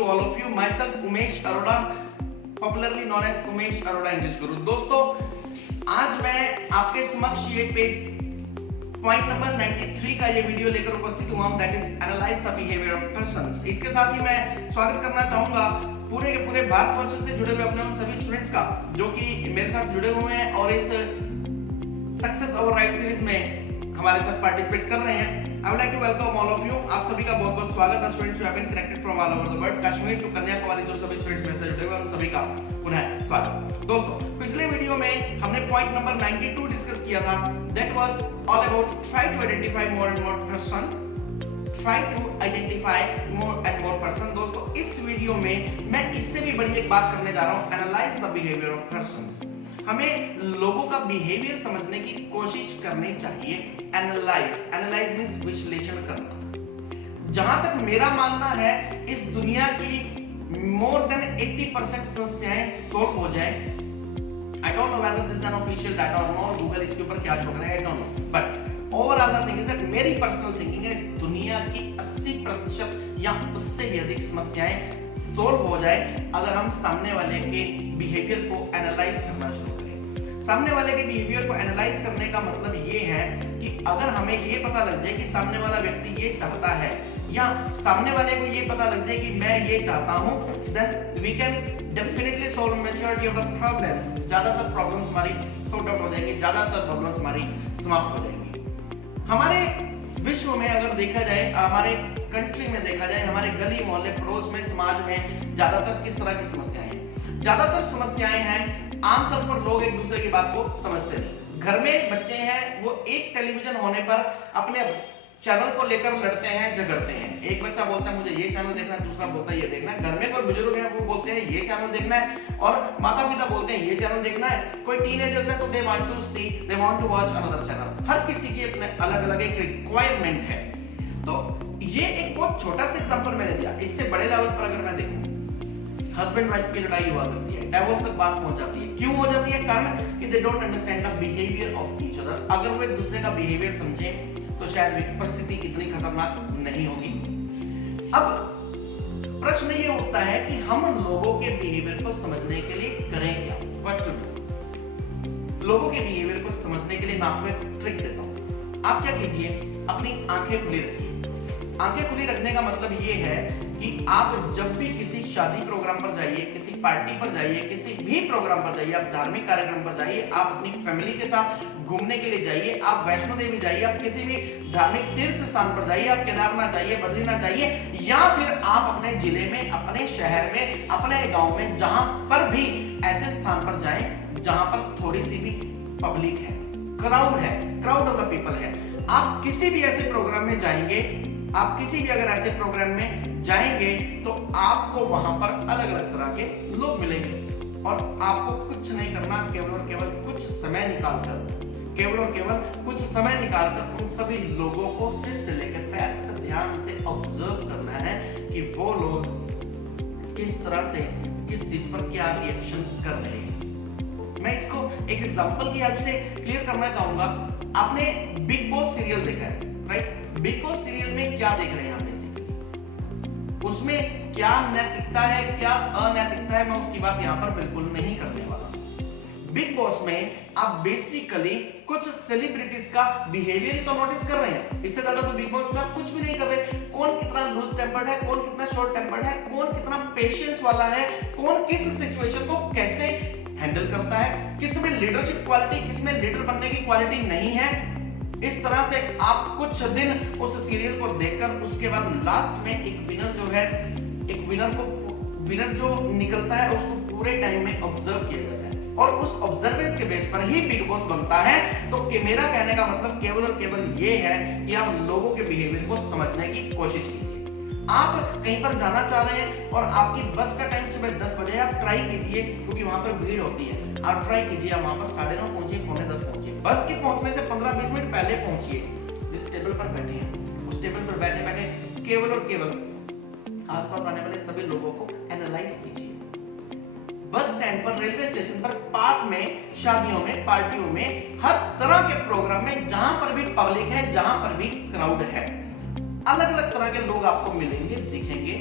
to all of you. Myself Umesh Arora, popularly known as Umesh Arora English Guru. दोस्तों, आज मैं आपके समक्ष ये पेज पॉइंट नंबर 93 का ये वीडियो लेकर उपस्थित हुआ हूं, that is analyse the behaviour of persons. इसके साथ ही मैं स्वागत करना चाहूंगा पूरे के पूरे भारतवर्ष से जुड़े हुए अपने उन सभी स्टूडेंट्स का जो कि मेरे साथ जुड़े हुए हैं और इस सक्सेस ओवर राइट सीरीज में हमारे साथ पार्टिसिपेट कर रहे हैं। I would like to welcome all of you. आप सभी का बहुत-बहुत स्वागत है। Students who have been connected from all over the world, Kashmir to Kanyakumari, जो सभी स्टूडेंट्स मेरे से जुड़े हुए हैं उन सभी का पुनः स्वागत। दोस्तों, पिछले वीडियो में हमने पॉइंट नंबर 92 डिस्कस किया था। That was all about try to identify more and more person. Try to identify more and more person. दोस्तों, इस वीडियो में मैं इससे भी बड़ी एक बात करने जा रहा हूँ, analyze the behavior of persons. हमें लोगों का बिहेवियर समझने की कोशिश करनी चाहिए। एनालाइज मींस विश्लेषण करना। जहां तक मेरा मानना है, इस दुनिया की मोर देन 80% समस्याएं सॉल्व हो जाए। I don't know whether this is an official data और नो, गूगल इसके ऊपर क्या शो कर रहा है, I don't know, but overall the thing is that मेरी पर्सनल थिंकिंग है, इस दुनिया की 80% या उससे भी अधिक समस्याएं सॉल्व हो जाए अगर हम सामने वाले के बिहेवियर को एनालाइज करना शुरू करें। सामने वाले के बिहेवियर को एनालाइज करने का मतलब ये है कि अगर हमें ये पता लग जाए कि सामने वाला व्यक्ति ये चाहता है या सामने वाले को ये पता लग जाए कि मैं ये चाहता हूं, then we can definitely solve majority of the problems. ज्यादातर प्रॉब्लम्स हमारी सॉर्ट आउट हो जाएंगी, ज्यादातर प्रॉब्लम्स हमारी समाप्त हो जाएंगी। हमारे विश्व में अगर देखा जाए, हमारे कंट्री में देखा जाए, हमारे गली मोहल्ले पड़ोस में समाज में ज्यादातर किस तरह की समस्याएं हैं? ज्यादातर समस्याएं हैं आमतौर पर लोग एक दूसरे की बात को समझते नहीं। घर में बच्चे हैं, वो एक टेलीविजन होने पर अपने चैनल को लेकर लड़ते हैं, झगड़ते हैं। एक बच्चा बोलता है मुझे ये चैनल देखना है, दूसरा बोलता है ये देखना है। घर में कोई बुजुर्ग है वो बोलते हैं ये चैनल देखना है और माता पिता बोलते हैं ये चैनल देखना है। कोई टीनेजर्स है तो they want to watch another channel. हर किसी की अपने अलग-अलग एक रिक्वायरमेंट है। तो ये एक बहुत छोटा सा एग्जांपल मैंने दिया। इससे बड़े लेवल पर अगर मैं देखूं, हस्बैंड वाइफ की लड़ाई हुआ करती है, डिवोर्स तक बात पहुंच जाती है। क्यों हो जाती है? कारण कि they don't understand the behaviour of each other. अगर वो एक दूसरे का बिहेवियर समझे तो शायद परिस्थिति इतनी खतरनाक नहीं होगी। अब प्रश्न ये उठता है कि हम लोगों के बिहेवियर को समझने के लिए करें क्या? What to do? लोगों के बिहेवियर को समझने के लिए मैं आपको एक ट्रिक देता हूं। आप क्या कीजिए, अपनी आंखें खुली रखिए। आंखें खुली रखने का मतलब ये है कि आप जब भी किसी शादी प्रोग्राम पर जाइए, किसी पार्टी पर जाइए, किसी भी प्रोग्राम पर जाइए, आप धार्मिक कार्यक्रम पर जाइए, आप अपनी फैमिली के साथ घूमने के लिए जाइए, आप वैष्णो देवी जाइए, आप किसी भी धार्मिक तीर्थ स्थान पर जाइए, आप केदारनाथ जाइए, बद्रीनाथ जाइए, या फिर आप अपने जिले में, अपने शहर में, अपने गांव में, जहां पर भी ऐसे स्थान पर जाएं जहां पर थोड़ी सी भी पब्लिक है, क्राउड ऑफ द पीपल है। आप किसी भी ऐसे प्रोग्राम में जाएंगे, आप किसी भी अगर ऐसे प्रोग्राम में जाएंगे तो आपको वहां पर अलग अलग तरह के लोग मिलेंगे और आपको कुछ नहीं करना, केवल और केवल कुछ समय निकालकर उन सभी लोगों को सिर से लेकर पैर तक ध्यान से ऑब्जर्व करना है कि वो लोग किस तरह से किस चीज पर क्या रिएक्शन कर रहे हैं। मैं इसको एक एग्जांपल की हेल्प से क्लियर करना चाहूंगा। आपने बिग बॉस सीरियल देखा है, राइट? बिग बॉस सीरियल में क्या देख रहे हैं आप बेसिकली? उसमें क्या नैतिकता है, क्या अनैतिकता है, मैं उसकी बात यहाँ पर बिल्कुल नहीं करने वाला। बिग बॉस में आप बेसिकली कुछ सेलिब्रिटीज का बिहेवियर ही तो नोटिस कर रहे हैं। इससे ज्यादा तो बिग बॉस में आप कुछ भी नहीं कर रहे। कौन कितना लूज टेम्पर्ड है, कौन कितना शॉर्ट टेम्पर्ड है, कौन कितना पेशेंस वाला है, कौन किस सिचुएशन को कैसे हैंडल करता है, किसमें लीडरशिप क्वालिटी, किसमें लीडर बनने की क्वालिटी नहीं है। इस तरह से आप कुछ दिन उस सीरियल को देखकर उसके बाद लास्ट में एक विनर जो है, एक विनर जो निकलता है उसको पूरे टाइम में ऑब्जर्व किया जाता है और उस ऑब्जर्वेंस के बेस पर ही बिग बॉस बनता है। तो मेरा कहने का मतलब केवल और केवल ये है कि आप लोगों के बिहेवियर को समझने की कोशिश कीजिए। आप कहीं पर जाना चाह रहे हैं और आपकी बस का टाइम सुबह 10 बजे, आप ट्राई कीजिए, क्योंकि वहां पर भीड़ होती है, आप ट्राई कीजिए, आप वहां पर 9:30 पहुंचिए, 9:45 पहुंचिए। बस के पहुंचने से 15-20 मिनट पहले पहुंचिए। जिस टेबल पर बैठे हैं उस टेबल पर बैठे बैठे केवल और केवल आसपास आने वाले सभी लोगों को एनालाइज कीजिए। बस स्टैंड पर, रेलवे स्टेशन पर, पार्क में, शादियों में, पार्टियों में, हर तरह के प्रोग्राम में जहां पर भी पब्लिक है, जहां पर भी क्राउड है, अलग अलग तरह के लोग आपको मिलेंगे, दिखेंगे।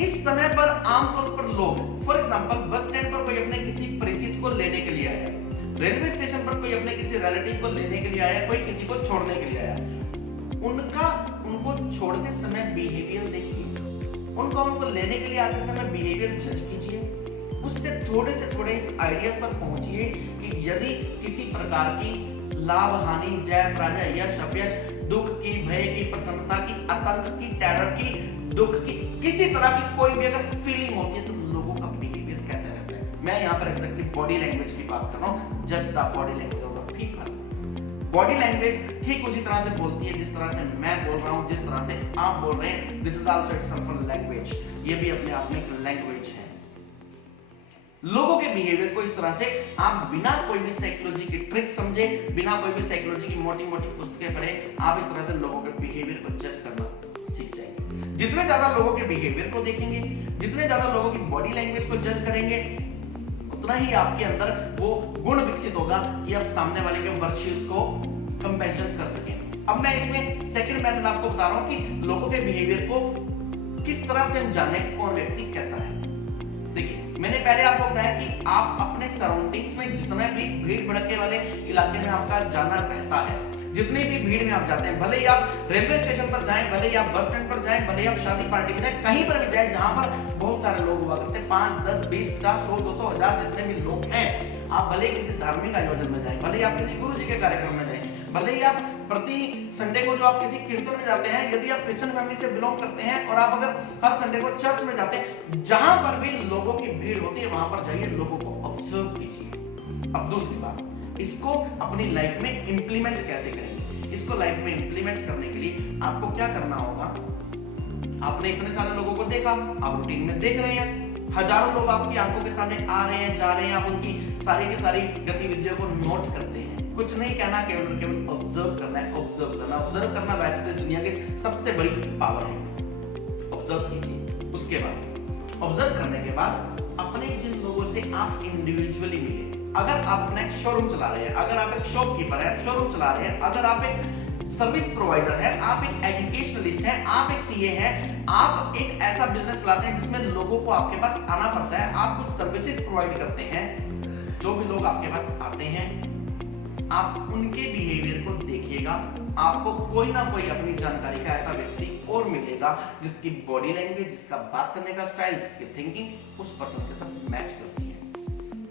इस समय पर आमतौर पर लोग, फॉर एग्जांपल बस स्टैंड पर कोई अपने किसी परिचित को लेने के लिए आया, रेलवे स्टेशन पर कोई अपने किसी रिलेटिव को लेने के लिए आया, कोई किसी को छोड़ने के लिए आया, उनको छोड़ते समय बिहेवियर देखिए, उनको लेने के लिए आते समय बिहेवियर जज कीजिए, उससे थोड़े से थोड़े इस आइडिया पर पहुंचिए कि यदि किसी प्रकार की लाभ हानि, जय पराजय, यश अपयश, दुख की, भय की, प्रसन्नता की, आतंक की, टेरर की, दुख की, किसी तरह की कोई भी अगर फीलिंग होती है तो लोगों का बिहेवियर कैसे रहता है। मैं यहाँ पर एग्जैक्टली बॉडी लैंग्वेज की बात कर रहा हूँ। जज the body language of the people. Body language ठीक उसी तरह से बोलती है जिस तरह से मैं बोल रहा हूँ, जिस तरह से आप बोल रहे हैं। This is also itself a language. ये भी अपने आप में एक लैंग्वेज है। लोगों के बिहेवियर को इस तरह से आप बिना कोई भी साइकोलॉजी की ट्रिक समझे, बिना कोई भी साइकोलॉजी की मोटी मोटी पुस्तकें पढ़े, आप इस तरह से लोगों के बिहेवियर को जज करना सीख जाएंगे। जितने ज्यादा लोगों के बिहेवियर को देखेंगे, जितने ज्यादा लोगों की बॉडी लैंग्वेज को जज करेंगे, उतना ही आपके अंदर वो गुण विकसित होगा कि आप सामने वाले के वर्च्यूज को कंपैरिजन कर सकें। अब मैं इसमें सेकंड मेथड आपको बता रहा हूं कि लोगों के बिहेवियर को किस तरह से हम जाने कि कौन व्यक्ति कैसा है। देखिए, मैंने पहले आपको बताया कि आप अपने सराउंडिंग्स में जितने भी भीड़ भड़के वाले इलाके में आपका जाना रहता है, जितनी भी भीड़ में आप जाते हैं, भले ही आप रेलवे स्टेशन पर जाएं, भले ही आप बस स्टैंड पर जाएं, भले ही आप शादी पार्टी में जाएं, कहीं पर भी जाएं जहां पर बहुत सारे लोग हुआ करते हैं, 5, 10, 20, 50, 100, 200, 1000 जितने भी लोग हैं, आप भले ही किसी धार्मिक आयोजन में जाएं, भले ही आप किसी गुरु जी के कार्यक्रम में जाएं, भले ही आप प्रति संडे को जो आप किसी कीर्तन में जाते हैं, यदि आप क्रिश्चियन फैमिली से बिलोंग करते हैं और आप अगर हर संडे को चर्च में जाते हैं, जहां पर भी लोगों की भीड़ होती है वहां पर जाइए, लोगों को ऑब्जर्व कीजिए। अब दूसरी बात, इसको अपनी लाइफ में इंप्लीमेंट कैसे करेंगे? इसको लाइफ में इंप्लीमेंट करने के लिए आपको क्या करना होगा? आपने इतने सारे लोगों को देखा, आप रूटीन में देख रहे हैं, हजारों लोग आपकी आंखों के सामने आ रहे हैं, जा रहे हैं, आप उनकी सारी की सारी गतिविधियों को नोट करते हैं। कुछ नहीं कहना, केवल केवल ऑब्जर्व करना है। ऑब्जर्व करना, ऑब्जर्व करना वैसे तो इस दुनिया की सबसे बड़ी पावर है। ऑब्जर्व कीजिए। उसके बाद ऑब्जर्व करने के बाद अपने जिन लोगों से आप इंडिविजुअली मिले, अगर आप अपना एक शोरूम चला रहे हैं, अगर आप एक शॉपकीपर है, शोरूम चला रहे हैं, अगर आप एक सर्विस प्रोवाइडर है, आप एक एजुकेशनलिस्ट है, आप एक सीए है, आप एक ऐसा बिजनेस लाते हैं जिसमें लोगों को आपके पास आना पड़ता है, आप कुछ सर्विसेज प्रोवाइड करते हैं, जो भी लोग आपके पास आते हैं, आप उनके बिहेवियर को देखिएगा। आपको कोई ना कोई अपनी जानकारी का ऐसा व्यक्ति और मिलेगा जिसकी बॉडी लैंग्वेज, जिसका बात करने का स्टाइल, जिसकी थिंकिंग उस पर्सन के साथ मैच करती है।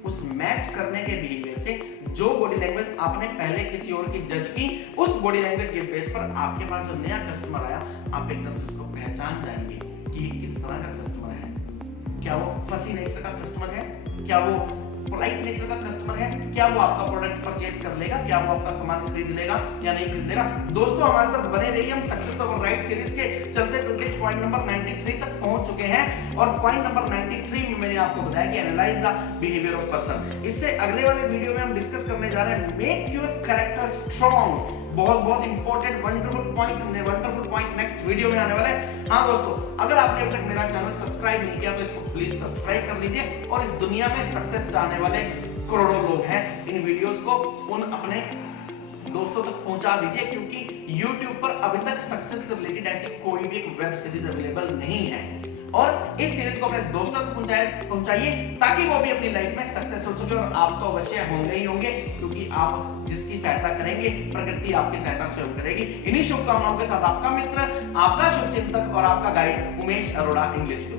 उस मैच करने के बिहेवियर से जो बॉडी लैंग्वेज आपने पहले किसी और की जज की, उस बॉडी लैंग्वेज के बेस पर आपके पास जो नया कस्टमर आया, आप एकदम से उसको पहचान जाएंगे कि ये किस तरह का कस्टमर है। क्या वो फसी नेचर का कस्टमर है? क्या वो पोलाइट नेचर का कस्टमर है? क्या वो आपका प्रोडक्ट परचेज कर लेगा? क्या वो आपका सामान खरीद लेगा या नहीं खरीद लेगा? दोस्तों, हमारे साथ बने रहिए। हम सक्सेस ओवर राइट सीरीज के चलते चलते पॉइंट नंबर 93 तक पहुंच चुके हैं और पॉइंट नंबर 93 में मैंने आपको बताया कि analyse the behaviour of person. इससे अगले वाले वीडियो में हम डिस्कस करने जा रहे हैं मेक योर कैरेक्टर स्ट्रांग। बहुत बहुत important wonderful point next video में आने वाला है। हाँ दोस्तों, अगर आपने अब तक मेरा चैनल सब्सक्राइब नहीं किया तो इसको प्लीज सब्सक्राइब कर लीजिए और इस दुनिया में सक्सेस चाहने वाले करोड़ों लोग हैं, इन वीडियोस को उन अपने दोस्तों तक पहुंचा दीजिए, क्योंकि YouTube पर अभी तक सक्सेस से रिलेटेड ऐसी कोई भी एक वेब सीरीज अवेलेबल नहीं है। और इस सीरीज को अपने दोस्तों तक पहुंचाइए ताकि वो भी अपनी लाइफ में सक्सेसफुल हो सके। और आप तो अवश्य होंगे ही होंगे, क्योंकि आप जिसकी सहायता करेंगे प्रकृति आपकी सहायता स्वयं करेगी। इन्हीं शुभकामनाओं के साथ आपका मित्र, आपका शुभचिंतक और आपका गाइड उमेश अरोड़ा, इंग्लिश गुरु।